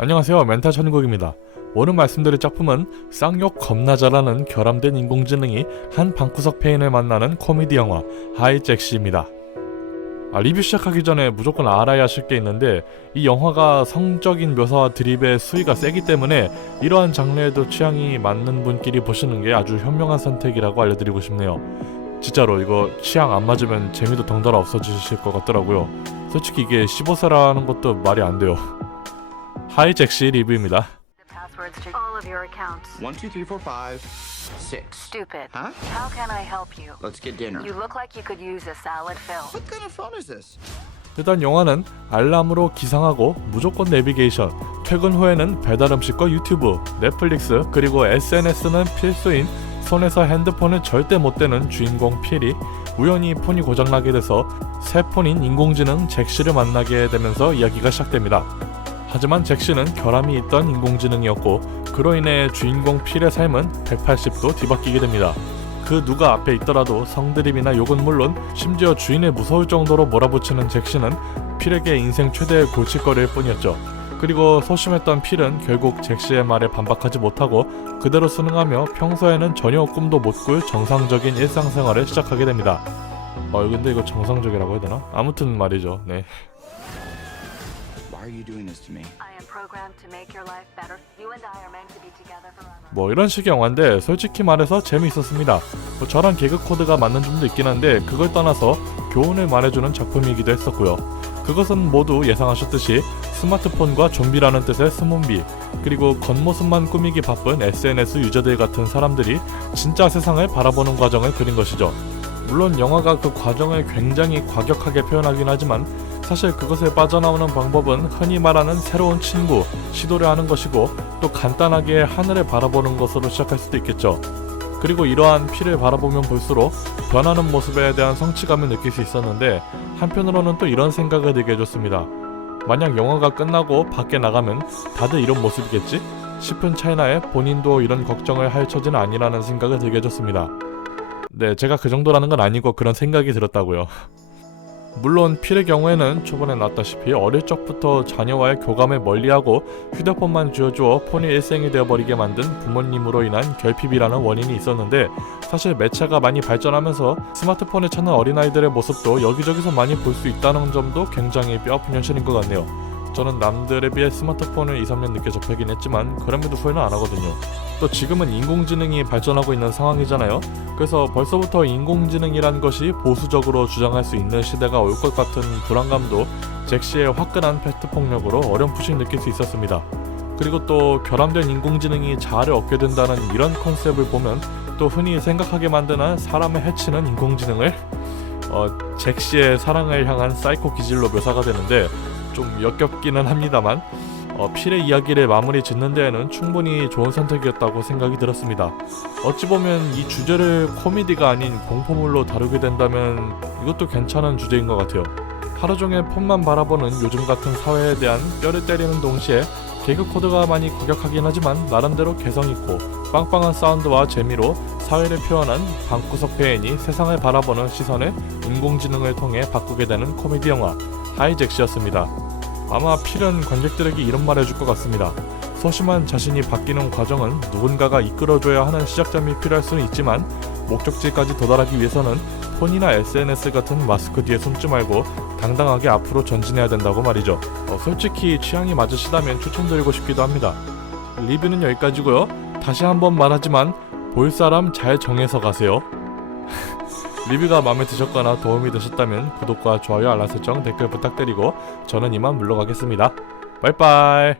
안녕하세요, 멘탈 천국입니다. 오늘 말씀드릴 작품은 쌍욕 겁나 잘하는 결함된 인공지능이 한 방구석 페인을 만나는 코미디 영화 하이잭시입니다. 리뷰 시작하기 전에 무조건 알아야 하실 게 있는데, 이 영화가 성적인 묘사와 드립의 수위가 세기 때문에 이러한 장르에도 취향이 맞는 분끼리 보시는 게 아주 현명한 선택이라고 알려드리고 싶네요. 진짜로 이거 취향 안 맞으면 재미도 덩달아 없어지실 것 같더라고요. 솔직히 이게 15세라는 것도 말이 안 돼요. 하이잭시 리뷰입니다. Passwords to all of your accounts. 1, 2, 3, 4, 5, 6. Stupid. Huh? How can I help you? Let's get dinner. You look like you could use a salad fill. What kind of phone is this? 일단 영화는 알람으로 기상하고 무조건 내비게이션, 퇴근 후에는 배달음식과 유튜브, 넷플릭스, 그리고 SNS는 필수인 손에서 핸드폰을 절대 못 대는 주인공 필이 우연히 폰이 고장나게 돼서 새 폰인 인공지능 잭시를 만나게 되면서 이야기가 시작됩니다. 하지만 잭시는 결함이 있던 인공지능이었고, 그로 인해 주인공 필의 삶은 180도 뒤바뀌게 됩니다. 그 누가 앞에 있더라도 성드립이나 욕은 물론 심지어 주인을 무서울 정도로 몰아붙이는 잭시는 필에게 인생 최대의 골칫거리일 뿐이었죠. 그리고 소심했던 필은 결국 잭시의 말에 반박하지 못하고 그대로 순응하며 평소에는 전혀 꿈도 못 꿀 정상적인 일상생활을 시작하게 됩니다. 근데 이거 정상적이라고 해야 되나? 아무튼 말이죠. 네. Why are you doing this to me? I am programmed to make your life better. You and I are meant to be together forever. 이런 식의 영화인데 솔직히 말해서 재미있었습니다. 저랑 개그 코드가 맞는 점도 있긴 한데 그걸 떠나서 교훈을 말해주는 작품이기도 했었고요. 그것은 모두 예상하셨듯이 스마트폰과 좀비라는 뜻의 스몬비, 그리고 겉모습만 꾸미기 바쁜 SNS 유저들 같은 사람들이 진짜 세상을 바라보는 과정을 그린 것이죠. 물론 영화가 그 과정을 굉장히 과격하게 표현하긴 하지만 사실 그것에 빠져나오는 방법은 흔히 말하는 새로운 친구, 시도를 하는 것이고, 또 간단하게 하늘을 바라보는 것으로 시작할 수도 있겠죠. 그리고 이러한 필을 바라보면 볼수록 변하는 모습에 대한 성취감을 느낄 수 있었는데, 한편으로는 또 이런 생각을 들게 해줬습니다. 만약 영화가 끝나고 밖에 나가면 다들 이런 모습이겠지? 싶은 차이나에 본인도 이런 걱정을 할 처지는 아니라는 생각을 들게 해줬습니다. 네, 제가 그 정도라는 건 아니고 그런 생각이 들었다고요. 물론 필의 경우에는 초반에 나왔다시피 어릴 적부터 자녀와의 교감을 멀리하고 휴대폰만 쥐어주어 폰이 일생이 되어버리게 만든 부모님으로 인한 결핍이라는 원인이 있었는데, 사실 매체가 많이 발전하면서 스마트폰을 찾는 어린아이들의 모습도 여기저기서 많이 볼 수 있다는 점도 굉장히 뼈아픈 현실인 것 같네요. 저는 남들에 비해 스마트폰을 2-3년 늦게 접하긴 했지만 그럼에도 후회는 안 하거든요. 또 지금은 인공지능이 발전하고 있는 상황이잖아요. 그래서 벌써부터 인공지능이란 것이 보수적으로 주장할 수 있는 시대가 올 것 같은 불안감도 잭시의 화끈한 팩트폭력으로 어렴풋이 느낄 수 있었습니다. 그리고 또 결함된 인공지능이 자아를 얻게 된다는 이런 컨셉을 보면 또 흔히 생각하게 만드는 사람을 해치는 인공지능을 잭시의 사랑을 향한 사이코 기질로 묘사가 되는데, 좀 역겹기는 합니다만 필의 이야기를 마무리 짓는 데에는 충분히 좋은 선택이었다고 생각이 들었습니다. 어찌 보면 이 주제를 코미디가 아닌 공포물로 다루게 된다면 이것도 괜찮은 주제인 것 같아요. 하루 종일 폰만 바라보는 요즘 같은 사회에 대한 뼈를 때리는 동시에 개그 코드가 많이 과격하긴 하지만 나름대로 개성있고 빵빵한 사운드와 재미로 사회를 표현한 방구석 페인이 세상을 바라보는 시선을 인공지능을 통해 바꾸게 되는 코미디 영화 하이잭시였습니다. 아마 필은 관객들에게 이런 말 해줄 것 같습니다. 소심한 자신이 바뀌는 과정은 누군가가 이끌어줘야 하는 시작점이 필요할 수는 있지만 목적지까지 도달하기 위해서는 폰이나 SNS 같은 마스크 뒤에 숨지 말고 당당하게 앞으로 전진해야 된다고 말이죠. 솔직히 취향이 맞으시다면 추천드리고 싶기도 합니다. 리뷰는 여기까지고요. 다시 한번 말하지만 볼 사람 잘 정해서 가세요. 리뷰가 마음에 드셨거나 도움이 되셨다면 구독과 좋아요, 알람 설정, 댓글 부탁드리고 저는 이만 물러가겠습니다. 빠이빠이.